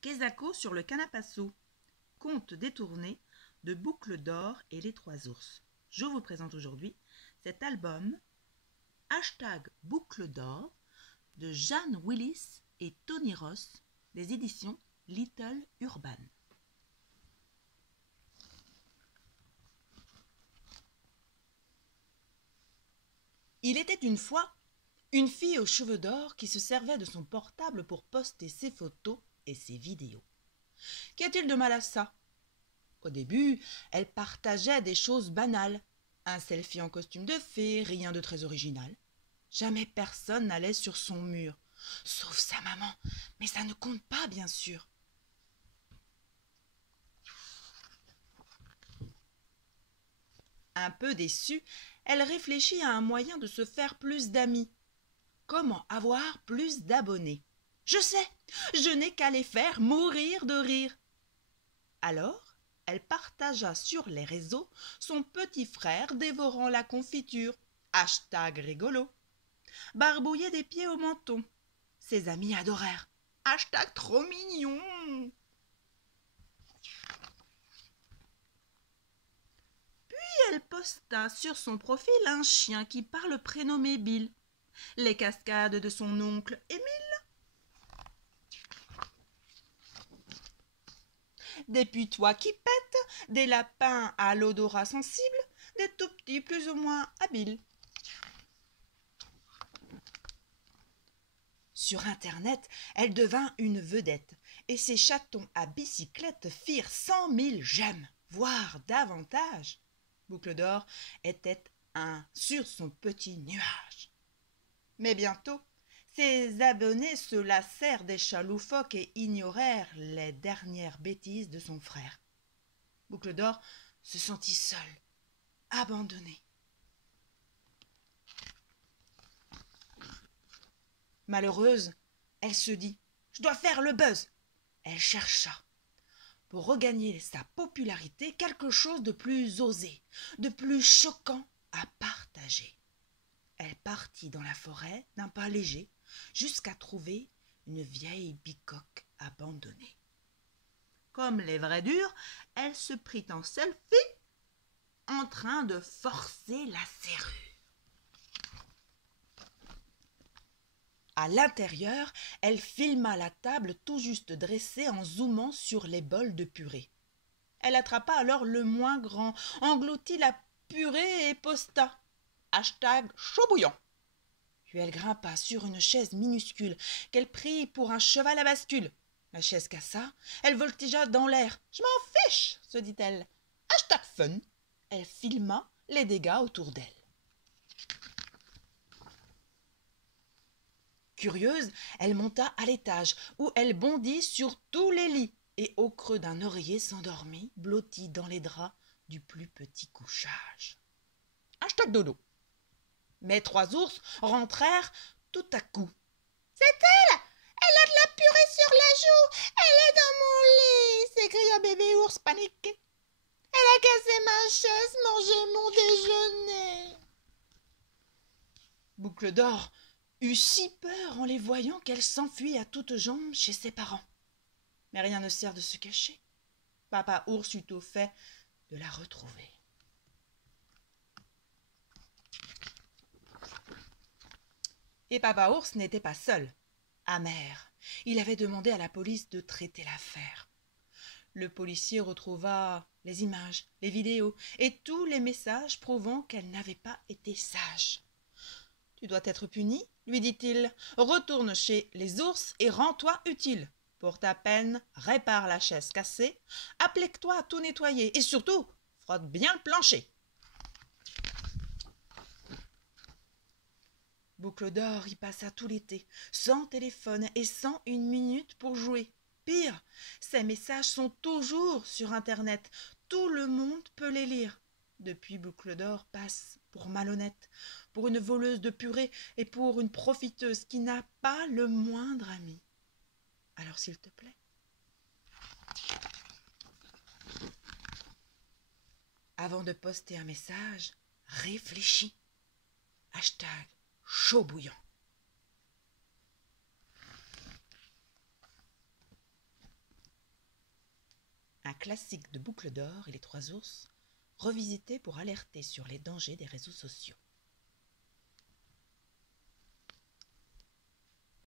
Kezako sur le canapasso. Conte détourné de Boucle d'or et les trois ours. Je vous présente aujourd'hui cet album #Boucle d'or de Jeanne Willis et Tony Ross des éditions Little Urban. Il était une fois une fille aux cheveux d'or qui se servait de son portable pour poster ses photos et ses vidéos. Qu'y a-t-il de mal à ça? Au début, elle partageait des choses banales. Un selfie en costume de fée, rien de très original. Jamais personne n'allait sur son mur. Sauf sa maman, mais ça ne compte pas, bien sûr. Un peu déçue, elle réfléchit à un moyen de se faire plus d'amis. Comment avoir plus d'abonnés? Je sais, je n'ai qu'à les faire mourir de rire. Alors, elle partagea sur les réseaux son petit frère dévorant la confiture. #rigolo. Barbouillait des pieds au menton. Ses amis adorèrent. #trop mignon. Puis elle posta sur son profil un chien qui parle prénommé Bill. Les cascades de son oncle Émile. Des putois qui pètent, des lapins à l'odorat sensible, des tout petits plus ou moins habiles. Sur Internet, elle devint une vedette et ses chatons à bicyclette firent 100 000 j'aime, voire davantage. Boucle d'or était sur son petit nuage. Mais bientôt, ses abonnés se lassèrent des chats loufoques et ignorèrent les dernières bêtises de son frère. Boucle d'or se sentit seule, abandonnée. Malheureuse, elle se dit « Je dois faire le buzz !» Elle chercha, pour regagner sa popularité, quelque chose de plus osé, de plus choquant à partager. Elle partit dans la forêt d'un pas léger jusqu'à trouver une vieille bicoque abandonnée. Comme les vrais durs, elle se prit en selfie en train de forcer la serrure. À l'intérieur, elle filma la table tout juste dressée en zoomant sur les bols de purée. Elle attrapa alors le moins grand, engloutit la purée et posta #chaud bouillant. Puis elle grimpa sur une chaise minuscule qu'elle prit pour un cheval à bascule. La chaise cassa, elle voltigea dans l'air. « Je m'en fiche !» se dit-elle. #fun. Elle filma les dégâts autour d'elle. Curieuse, elle monta à l'étage où elle bondit sur tous les lits et au creux d'un oreiller s'endormit, blottie dans les draps du plus petit couchage. #dodo. Mais trois ours rentrèrent tout à coup. « C'est elle! Elle a de la purée sur la joue! Elle est dans mon lit !» s'écria bébé ours paniqué. « Elle a cassé ma chaise, mangé mon déjeuner !» Boucle d'or eut si peur en les voyant qu'elle s'enfuit à toutes jambes chez ses parents. Mais rien ne sert de se cacher. Papa ours eut au fait de la retrouver. Et papa ours n'était pas seul. Amer, il avait demandé à la police de traiter l'affaire. Le policier retrouva les images, les vidéos et tous les messages prouvant qu'elle n'avait pas été sage. « Tu dois être puni, lui dit-il. Retourne chez les ours et rends-toi utile. Pour ta peine, répare la chaise cassée, applique-toi à tout nettoyer et surtout, frotte bien le plancher. » Boucle d'or y passa tout l'été, sans téléphone et sans une minute pour jouer. Pire, ces messages sont toujours sur Internet. Tout le monde peut les lire. Depuis, Boucle d'or passe pour malhonnête, pour une voleuse de purée et pour une profiteuse qui n'a pas le moindre ami. Alors s'il te plaît. Avant de poster un message, réfléchis. #chaud bouillant. un classique de Boucle d'Or et les Trois Ours, revisité pour alerter sur les dangers des réseaux sociaux.